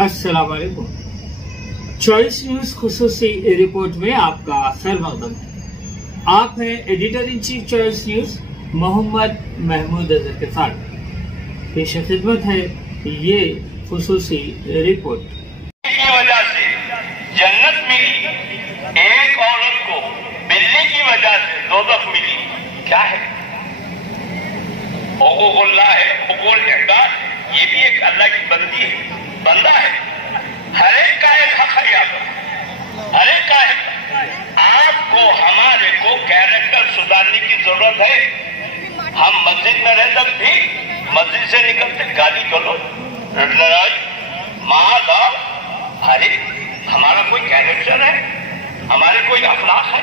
अस्सलाम वालेकुम। Choice news खुसूसी रिपोर्ट में आपका खैर मकदम है। आप हैं editor in chief Choice News Mohammad Mahmood Azhar के साथ। पेश खिदमत है ये खुसूसी रिपोर्ट। की वजह से जन्नत मिली, एक औरत को बिल्ली की वजह से दोज़ख मिली। क्या है? हुकूकुल्लाह है, हुकूकुल इबाद, ये भी एक अल्लाह की बंदी है, बंदा है। हर एक का एक हक है, यहाँ पर हर एक का है। आपको हमारे को कैरेक्टर सुधारने की जरूरत है। हम मस्जिद में रह तक भी मस्जिद से निकलते गाली गलौज, लड़ाई, मार दाव, अरे हमारा कोई कैरेक्टर है, हमारे कोई अखलाक है?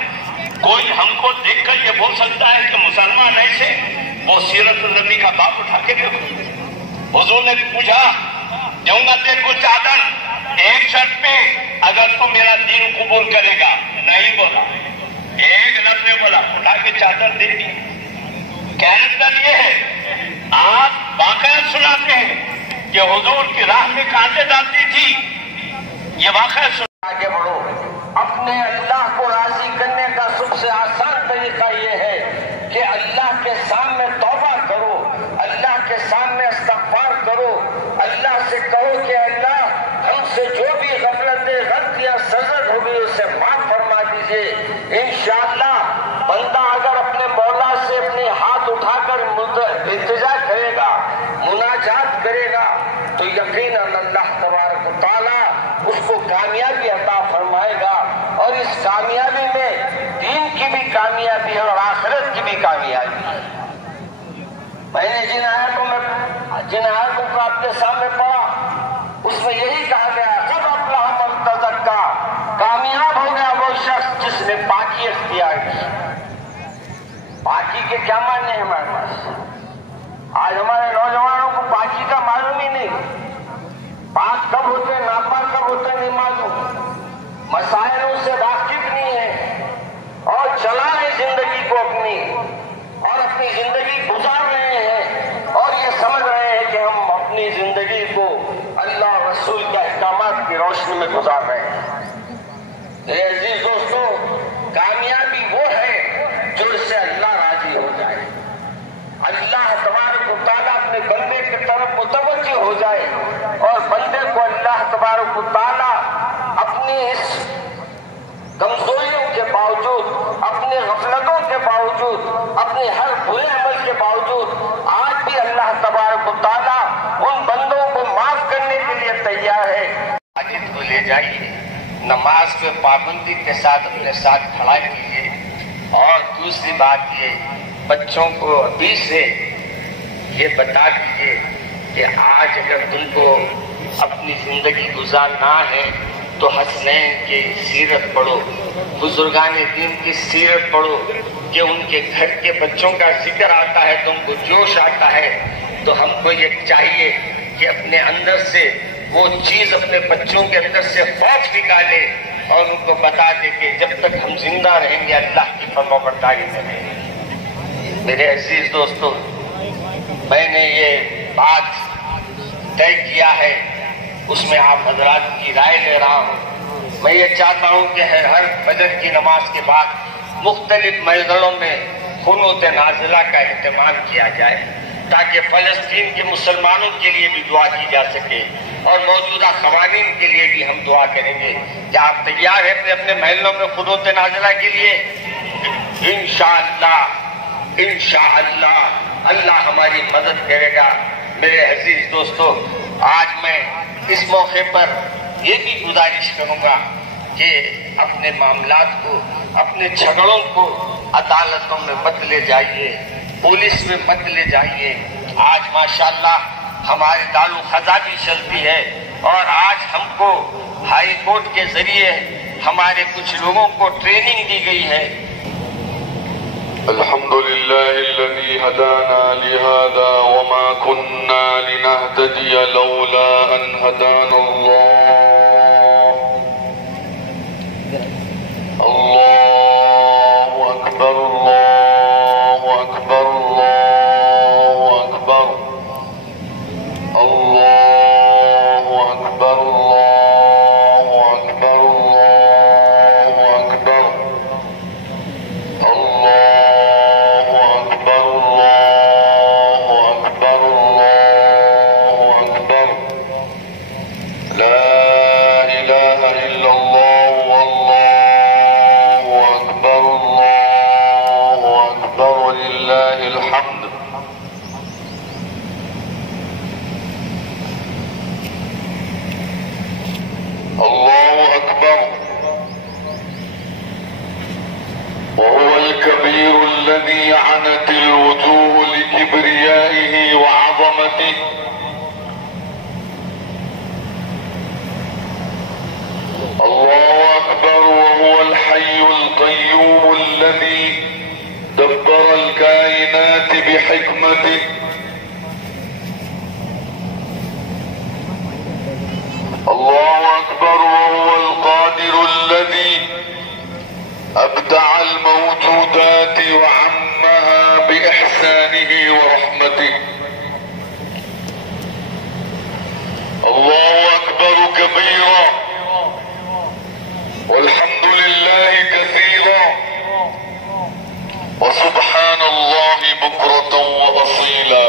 कोई हमको देखकर ये बोल सकता है कि मुसलमान ऐसे? वो सीरत नबी का बाप उठा के देखो। हुजूर ने पूछा, दूंगा तेरे को चादर, एक शर्त पे, अगर तू मेरा दीन कबूल करेगा। नहीं बोला, एक लफ्ज में बोला, उठा के चादर दे दी। कैरेक्टर ये है। आप वाकया सुनाते हैं कि हुजूर की राह में कांटे डालती थी, ये वाकया सुना। आगे बढ़ो। अपने अल्लाह को राजी करने का सबसे आसान तरीका ये है कि अल्लाह के सामने तौबा करो, अल्लाह के सामने इस्तग़फ़ार करो, अल्लाह से कहो कि अल्लाह हमसे जो भी गफलतें, गलतियां, सजद हो गई उसे माफ फरमा दीजिए। इंशाअल्लाह बंदा अगर अपने मौला से अपने हाथ उठाकर इल्तिजा करेगा, मुनाजात करेगा, तो यकीनन अल्लाह तबारक व तआला उसको कामयाबी अता फरमाएगा। और इस कामयाबी में दीन की भी कामयाबी है और आखिरत की भी कामयाबी है। मैंने जिन आयतों को आपके सामने पढ़ा, उसमें यही कहा गया, सब अफ़लाह मन तज़क्का, कामयाब हो गया वो शख्स जिसने पाकी इख्तियार की। पाकी के क्या माने हैं हमारे पास? आज हमारे नौजवानों को पाकी का मालूम ही नहीं। पाक कब होते, नापाक कब होते नहीं मालूम, मसाइलों से वाकिफ नहीं है और चला रहे जिंदगी को अपनी, और अपनी जिंदगी गुजार रहे हैं और ये समझ रहे हैं कि हम अपनी जिंदगी को अल्लाह रसूल के अहकामात की रोशनी में गुजार रहे हैं। मेरे अजीज दोस्तों, कामयाबी वो है जो इससे अल्लाह राजी हो जाए, अल्लाह तबारक व तआला अपने बंदे की तरफ मुतवज्जि हो जाए और बंदे को अल्लाह तबारक व तआला अपनी इस कमजोरियों के बावजूद, अपनी गफलतों के बावजूद, अपने हर बुरे अमल के बावजूद आज भी अल्लाह तबारक व तआला उन बंदों को माफ करने के लिए तैयार है। मस्जिद को ले जाइए, नमाज पे पाबंदी के साथ अपने साथ खड़ा कीजिए। और दूसरी बात ये, बच्चों को अभी से ये बता दीजिए कि आज अगर तुमको अपनी जिंदगी गुजारना है तो हसनैन की सीरत पढ़ो, बुजुर्गान दीन की सीरत पढ़ो, कि उनके घर के बच्चों का जिक्र आता है तो उनको जोश आता है। तो हमको ये चाहिए कि अपने अंदर से वो चीज, अपने बच्चों के अंदर से खौफ निकाले और उनको बता दे कि जब तक हम जिंदा रहेंगे अल्लाह की फरमाबरदारी करेंगे। मेरे अजीज दोस्तों, मैंने ये बात तय किया है, उसमें आप हजरात की राय ले रहा हूँ। मैं ये चाहता हूँ कि हर फजर की नमाज के बाद मुख्तलिफ मैदानों में खुनूत नाज़िला का इहतमाम किया जाए, ताकि फलस्तीन के मुसलमानों के लिए भी दुआ की जा सके और मौजूदा क़वानीन के लिए भी हम दुआ करेंगे। क्या आप तैयार हैं अपने महलों में खुनूत नाज़िला के लिए? इंशाअल्लाह, इंशाअल्लाह अल्लाह हमारी मदद करेगा। मेरे अजीज दोस्तों, आज मैं इस मौके पर ये भी गुजारिश करूंगा कि अपने मामलात को, अपने झगड़ों को अदालतों में मत ले जाइए, पुलिस में मत ले जाइए। आज माशाअल्लाह हमारे दारुल ख़ज़ा भी चलती है और आज हमको हाई कोर्ट के जरिए हमारे कुछ लोगों को ट्रेनिंग दी गई है। अल्हम्दुलिल्लाहिल्लज़ी हदाना लिहादा वमा कुन्ना लिनहतदिय लौला अन हदानल्लाह। अल्लाहु अकबर, अल्लाहु अकबर, अल्लाहु अकबर, अल्लाहु अकबर, अल्लाहु لا إله إلا الله والله أكبر الله أكبر ولله الحمد. الله أكبر. وهو الكبير الذي عنت الوجوه لكبريائه وعظمته. الله أكبر. وهو الحي القيوم الذي دبر الكائنات بحكمته. الله أكبر. وهو القادر الذي أبدع الموجودات وعمها بإحسانه ورحمته. الله أكبر كبيرا والحمد لله كثيرا وسبحان الله بكرة وأصيلا.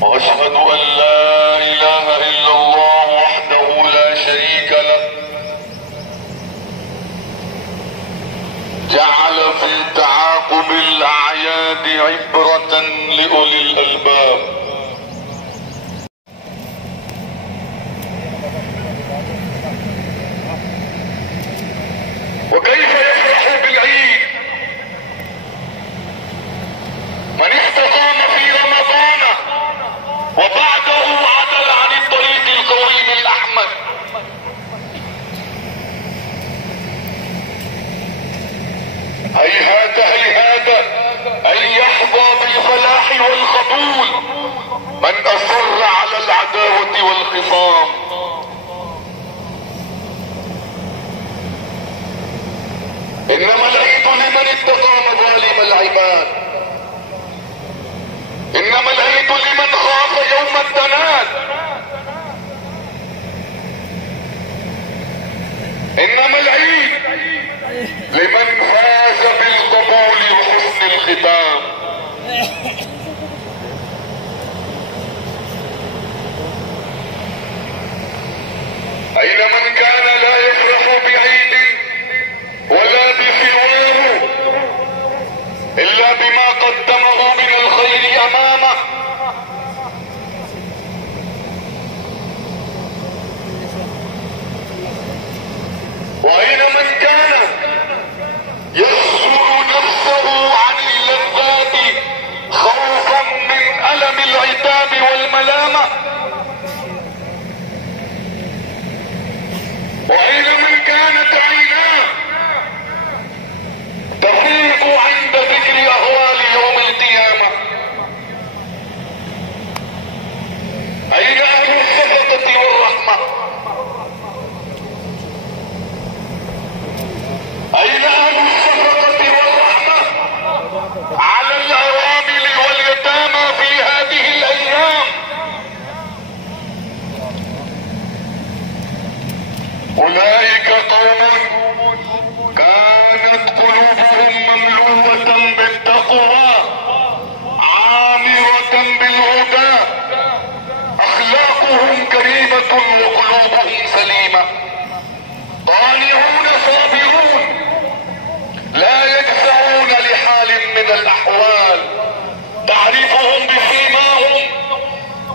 وأشهد أن لا إله إلا الله وحده لا شريك له جعل في تعاقب الأعياد عبرة لأولي الألباب. وكيف يفرح بالعيد من استقام في رمضان وبعده عدل عن الطريق القويم الأحمد. هيهات هيهات أن يحظى بالفلاح والقبول من أصر على العداوة والخصام. إنما العيد لمن اتقى مظالم العباد. إنما العيد لمن خاف يوم التناد. إنما العيد لمن فاز بالقبول وحسن الختام. أين من كان لا يفرح بعيد ولا بسواه إلا بما قدمه من الخير أمامه. وأين من كان يصبر نفسه عن اللذات خوفا من ألم العتاب والملامة. وأين من كانت عيناه تفيض عند ذكر أهوال يوم القيامة. أين أهل الشفقة والرحمة؟ أين أهل الشفقة والرحمة على الأرامل واليتامى في هذه الأيام؟ أولئك قوم كانت قلوبهم مملوءة بالتقوى عامرة بالهدى أخلاقهم كريمة وقلوبهم سليمة طالعون صابرون لا يجزعون لحال من الأحوال تعرفهم بسيماهم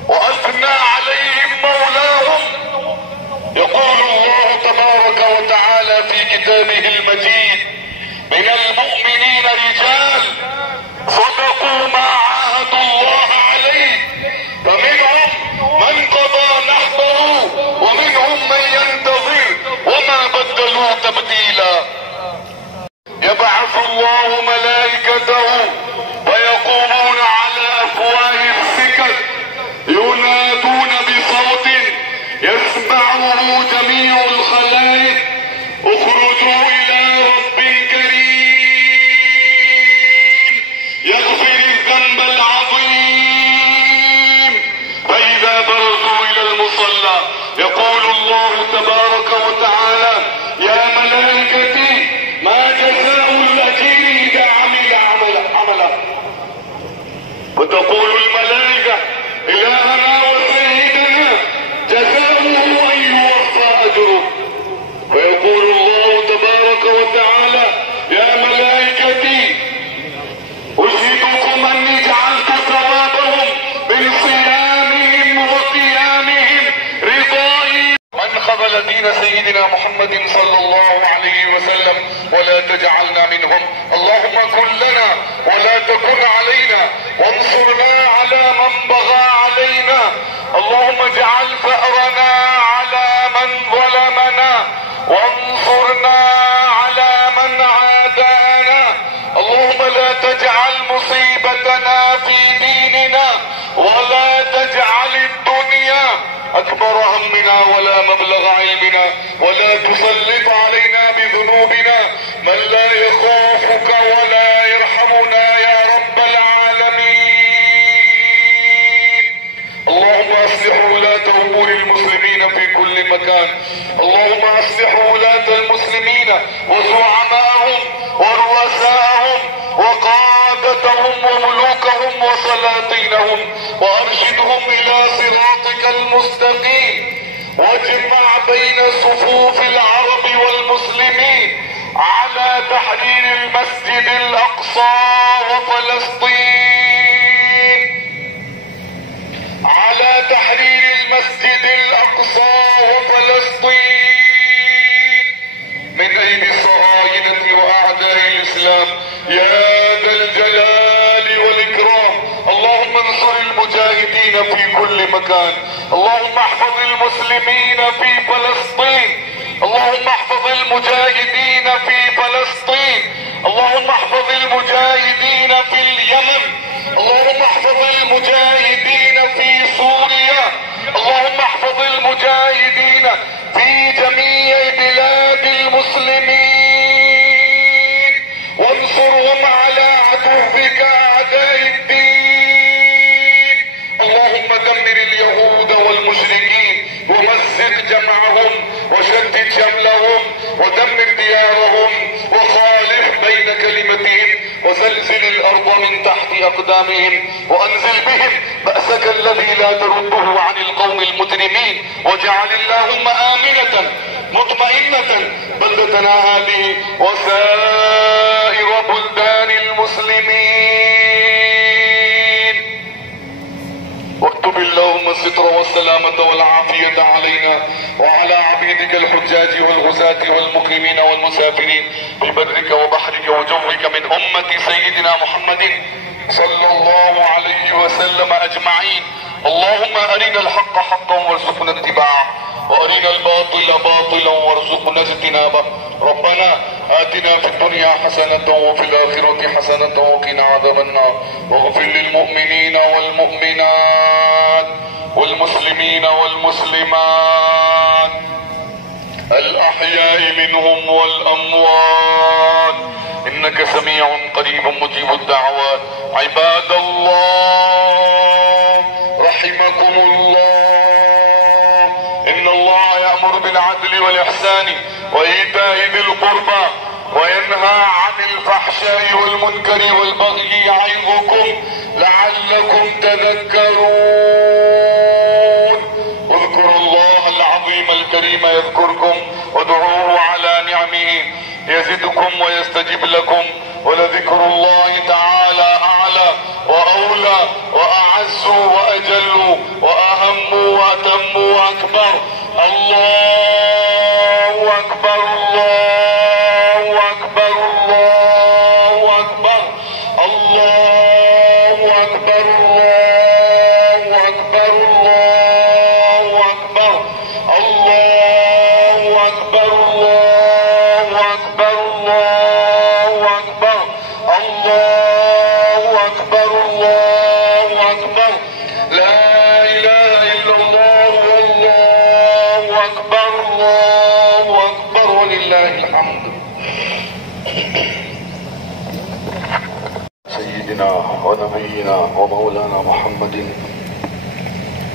وأثنى عليهم مولاهم. يقول الله تبارك وتعالى في كتابه المجيد من المؤمنين رجال صدقوا ما عاهدوا الله عليه فمنهم من قضى نحبه ومنهم من ينتظر وما بدلوا تبديلا. يبعث الله ملائكته ويقومون على أفواه السكك ينادون بصوت يسمعه جميع الخلائق اخرجوا إلى رب كريم يغفر الذنب العظيم. فإذا برزوا إلى المصلى يقول الله تبارك وتعالى يا ملائكتي ما جزاء الأجير إذا عمل عمله. فتقول الملائكة إلهنا سيدنا محمد صلى الله عليه وسلم ولا تجعلنا منهم. اللهم كن لنا ولا تكن علينا، وانصرنا على من بغى علينا. اللهم اجعل ثأرنا على من ظلمنا، وانصرنا على من عادانا. اللهم لا تجعل مصيبتنا في ديننا، ولا تجعل الدنيا أكبر همنا ولا مبلغ علمنا، ولا تسلط علينا بذنوبنا من لا يخافك ولا يرحمنا يا رب العالمين. اللهم أصلح ولاة أمور المسلمين في كل مكان. اللهم أصلح ولاة المسلمين وزعماءهم ورؤساءهم وقادتهم وملوكهم وسلاطينهم، وأرشدهم إلى صراطك المستقيم، واجمع بين صفوف العرب والمسلمين على تحرير المسجد الأقصى وفلسطين، على تحرير المسجد الأقصى وفلسطين من أيدي الصهاينة وأعداء الإسلام يا ذا الجلال والإكرام. اللهم انصر المجاهدين في كل مكان. اللهم احفظ المسلمين في فلسطين. اللهم احفظ المجاهدين في فلسطين. اللهم احفظ المجاهدين في اليمن. اللهم احفظ المجاهدين في سوريا. اللهم احفظ المجاهدين في جميع بلاد المسلمين، وانصرهم على عدوك أعداء الدين. اللهم دمر اليهود والمشركين ومزق جمعهم وشتت شملهم ودمر ديارهم وخالف بين كلمتهم وزلزل الأرض من تحت أقدامهم، وأنزل بهم بأسك الذي لا ترده عن القوم المجرمين، واجعل اللهم آمنة مطمئنة بلدتنا هذه وسائر بلدان المسلمين، واكتب اللهم الستر والسلامة والعافية علينا وعلى عبيدك الحجاج والغزاة والمقيمين والمسافرين ببرك وبحرك وجوك من أمة سيدنا محمد صلى الله عليه وسلم أجمعين. اللهم أرنا الحق حقا وارزقنا اتباعه، وأرنا الباطل باطلا وارزقنا اجتنابه. ربنا آتنا في الدنيا حسنة وفي الآخرة حسنة وقنا عذاب النار، واغفر للمؤمنين والمؤمنات والمسلمين والمسلمات الأحياء منهم والأموات، إنك سميع قريب مجيب الدعوات. عباد الله رحمكم الله، إن الله يأمر بالعدل والإحسان وإيتاء ذي القربى وينهى عن الفحشاء والمنكر والبغي يعظكم لعلكم تذكرون. اذكروا الله العظيم الكريم يذكركم، وادعوه على نعمه يزدكم ويستجب لكم، ولذكر الله تعالى أعلى وأولى وأعز وأجل وأهم وأتم وأكبر. الله أكبر الله أكبر الله أكبر الله أكبر الله أكبر الله أكبر الله أكبر الله أكبر الله أكبر الله أكبر الله أكبر. لا إله إلا الله والله أكبر الله أكبر ولله الحمد. سيدنا ونبينا ومولانا محمد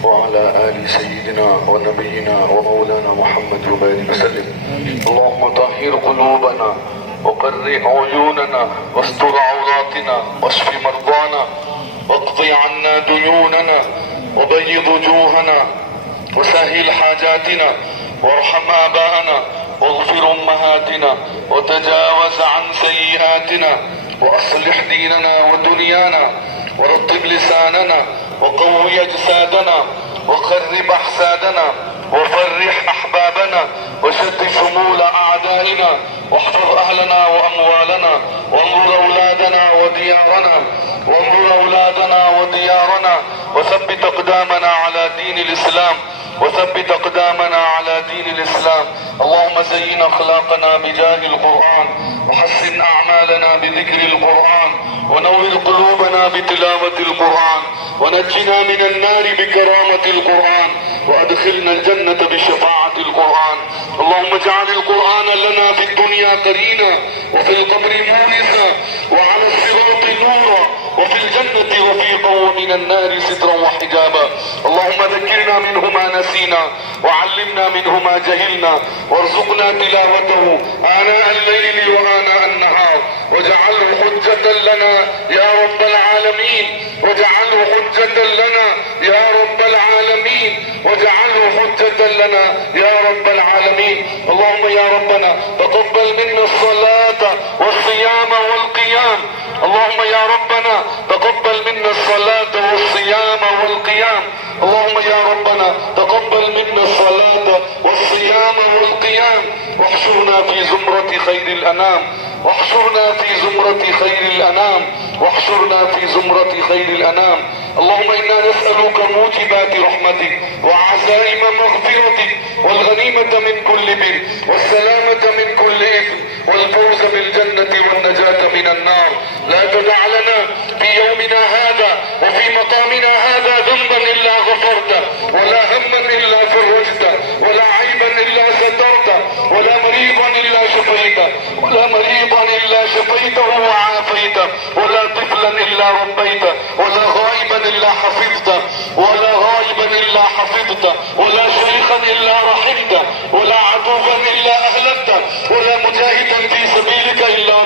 وعلى آل سيدنا ونبينا ومولانا محمد وبارك وسلم. اللهم طهر قلوبنا وقر عيوننا واستر عوراتنا واشف مرضانا واقض عنا ديوننا وبيض وجوهنا وسهل حاجاتنا وارحم آباءنا واغفر أمهاتنا وتجاوز عن سيئاتنا وأصلح ديننا ودنيانا ورطب لساننا وقوي أجسادنا وقرب أحسادنا وفرح أحبابنا وشتت آبائنا، واحفظ أهلنا وأموالنا، وانظر أولادنا وديارنا، وثبت أقدامنا على دين الإسلام، اللهم زين أخلاقنا بجاه القرآن، وحسن أعمالنا بذكر القرآن، ونور قلوبنا بتلاوة القرآن، ونجنا من النار بكرامة القرآن، وأدخلنا الجنة بشفاعة القرآن. اللهم اجعل القرآن لنا في الدنيا قرينا، وفي القبر مونسا، وعلى الصراط نورا، وفي الجنة رفيقا، ومن النار سترا وحجابا. اللهم ذكرنا منه ما نسينا، وعلمنا منه ما جهلنا، وارزقنا تلاوته آناء الليل وآناء النهار، واجعله حجة لنا يا رب العالمين، اللهم يا ربنا تقبل منا الصلاة والصيام والقيام، اللهم يا ربنا تقبل منا الصلاة والصيام والقيام، اللهم يا ربنا تقبل منا الصلاة والصيام والقيام، واحشرنا في زمرة خير الأنام، اللهم إنا نسألك موجبات رحمتك، وعزائم مغفرتك، والغنيمة من كل بر، والسلامة من كل إثم، والفوز بالجنة والنجاة من النار. لا تدع لنا في يومنا هذا وفي مقامنا هذا ذنبا إلا غفرته، ولا هما إلا فرجته، ولا عيبا إلا سترته، ولا مريضا إلا شفيته وعافيته، ولا طفلا إلا ربيته، ولا غائبا إلا حفظته، ولا شيخا إلا رحمته، ولا عدوا إلا أهلكته، ولا مجاهدا في سبيلك إلا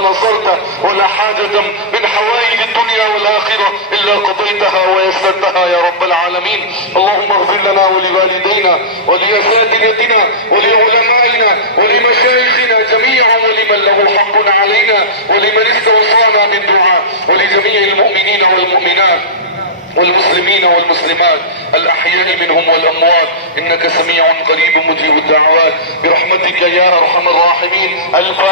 نصرته، ولا حاجة من حوائج الدنيا والآخرة إلا قضيتها ويسرتها يا رب العالمين. اللهم اغفر لنا ولوالدينا ولأساتذتنا ولعلمائنا ولمشايخنا جميعا، ولمن له حق علينا، ولمن استوصانا بالدعاء، ولجميع المؤمنين والمؤمنات والمسلمين والمسلمات الأحياء منهم والأموات، إنك سميع قريب مجيب الدعوات، برحمتك يا أرحم الراحمين. الفاتحة.